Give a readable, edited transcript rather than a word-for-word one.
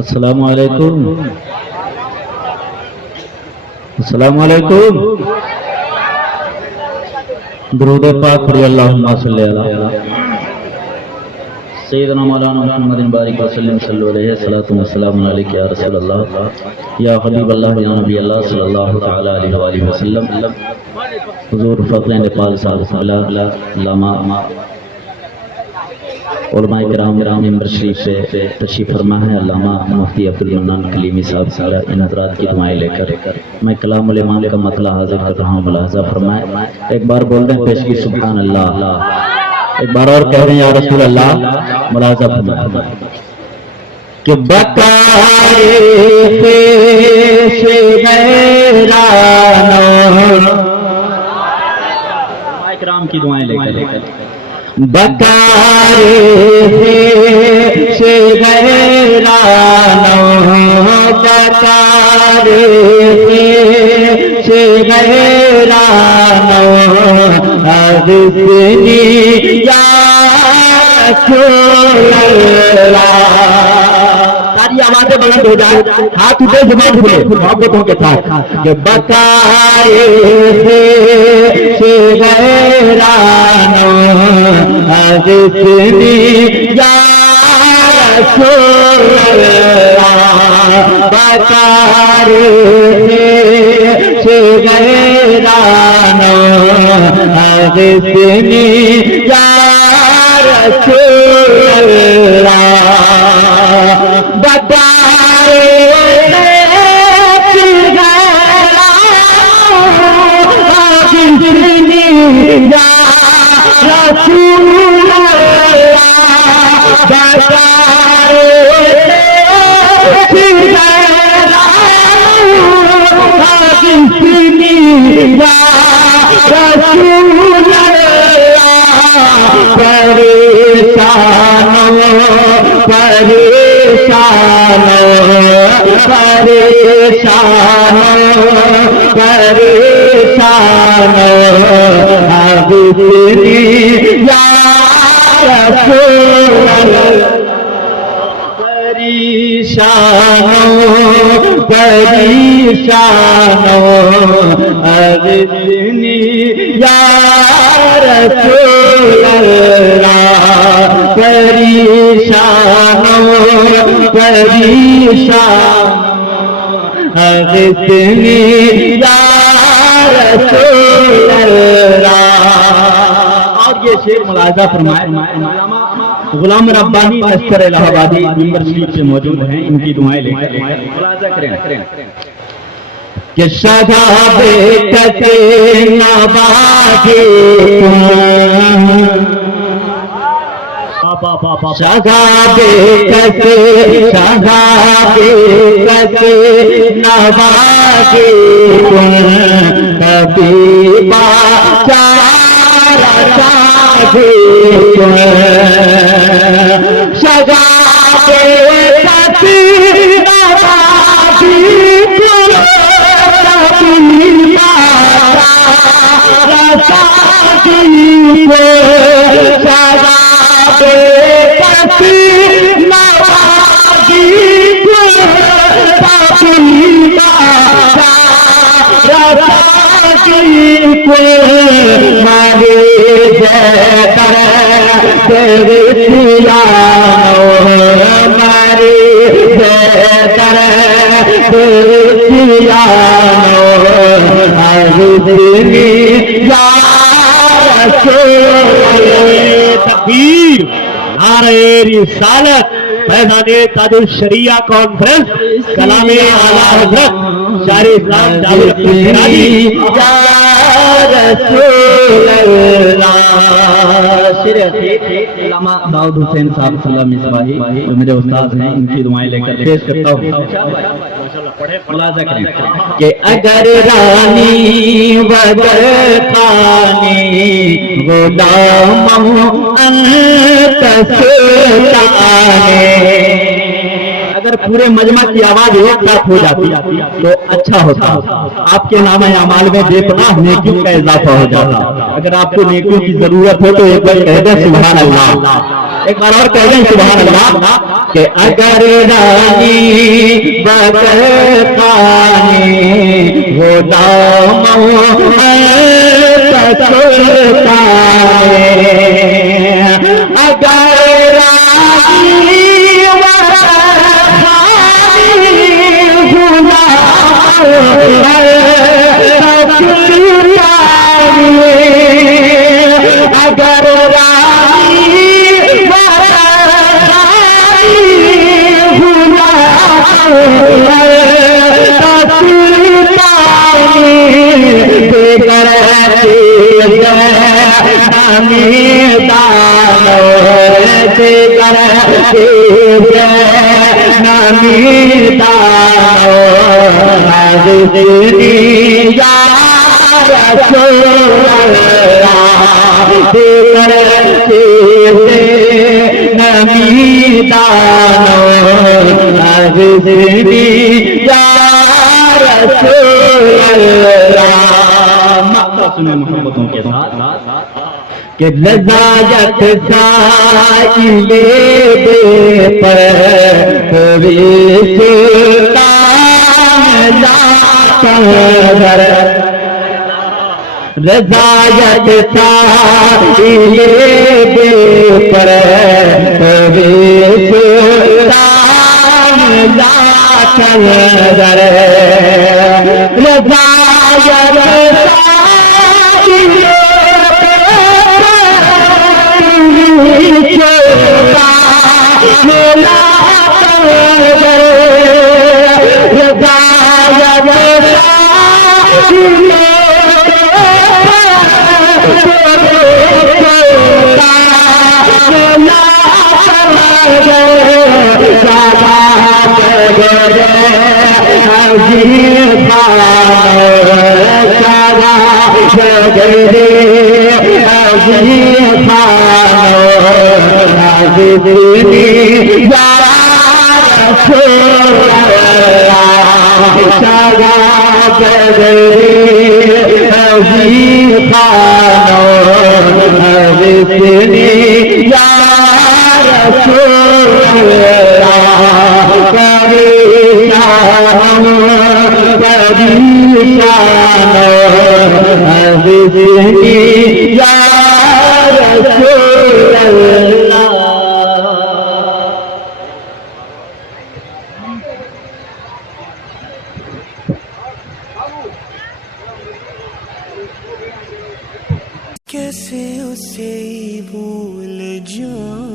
السلام علیکم، السلام علیکم، درود پاک پڑھی اللہم صلی علی سیدنا مولانا محمد بارک وسلم صلی علیہ الصلوۃ والسلام علیک یا رسول اللہ یا حبیب اللہ یا نبی اللہ صلی اللہ تعالی علیہ وآلہ وسلم۔ حضور فقر نیپال صاحب علامہ علماء کرام ممبر شریف سے تشریف فرما ہے علامہ مفتی عبدالمنان کلیمی صاحب ان حضرات کی دعائیں لے کر میں کلام الامام کا مطلع حاضر کر رہا ہوں، ملاحظہ فرمائیں۔ ایک بار بول دیں پیش کی سبحان اللہ، ایک بار اور کہہ دیں یا رسول اللہ، ملاحظہ فرمائیں کہ بکارے پیش غیرانو کرام کی دعائیں لے کر بکارے پیش غیرانو، بکارے پیش غیرانو، عرضنی یا رسول اللہ۔ ساری آوازیں بلند ہو جائیں، ہاتھ اٹھے زبان کھلے محبتوں کے ساتھ کہ بکائے پیش غیرانو، عرضنی یا رسول اللہ، بکائے پیش غیرانو، عرضنی یا رسول اللہ، بکائے پیش غیرانو، عرضنی یا رسول اللہ، بکائے پیش غیرانو، عرضنی یا رسول اللہ، پریشانو پریشانو پریشانو پریشانو، عرضنی یا رسول اللہ، پریشانو پریشانو، عرضنی یا رسول اللہ، پریشانو پریشانو، عرضنی یا رسول اللہ۔ اور یہ شعر ملاحظہ فرمائے، غلام ربانی نصر الہ آبادی ممبر شریف سے موجود ہیں، ان کی دعائیں لے کر ملاحظہ کریں کہ شباب کتے نوازی شباب کتے نوازی کبھی باچارہ شادی شباب کتے نوازی تکبیر، نعرہ رسالت، فیضان تاج الشریعہ کانفرنس، کلام اعلیٰ حضرت شاعر اسلام جابر اختیاری یا رسول اللہ۔ شعر علامہ داؤد حسین صاحب صلی اللہ مصباحی جو میرے استاد ہیں، ان کی دعائیں لے کر پیش کرتا ہوں، ملاحظہ کریں کہ اگر رانی وگر خانی غلام انت سلطانے، اگر پورے مجمع کی آواز ایک ساتھ ہو جاتی تو اچھا ہوتا، آپ کے نام اعمال میں بے پناہ نیکیوں کا اضافہ ہو جاتا۔ اگر آپ کو نیکیوں کی ضرورت ہو تو ایک بار کہہ دیں سبحان اللہ۔ ایک بار اور کہہ دیں سبحان اللہ کہ اگر رانی بکرخانی وہ داموں سکتا ہے اگر رانی اگر محبتوں کے ساتھ کہ لذاجت سائلے بے پر کوئی سلطان لاکر رضایت سائلے بے پر کوئی سلطان لاکر رضایت کیسے اسے بھول جاؤں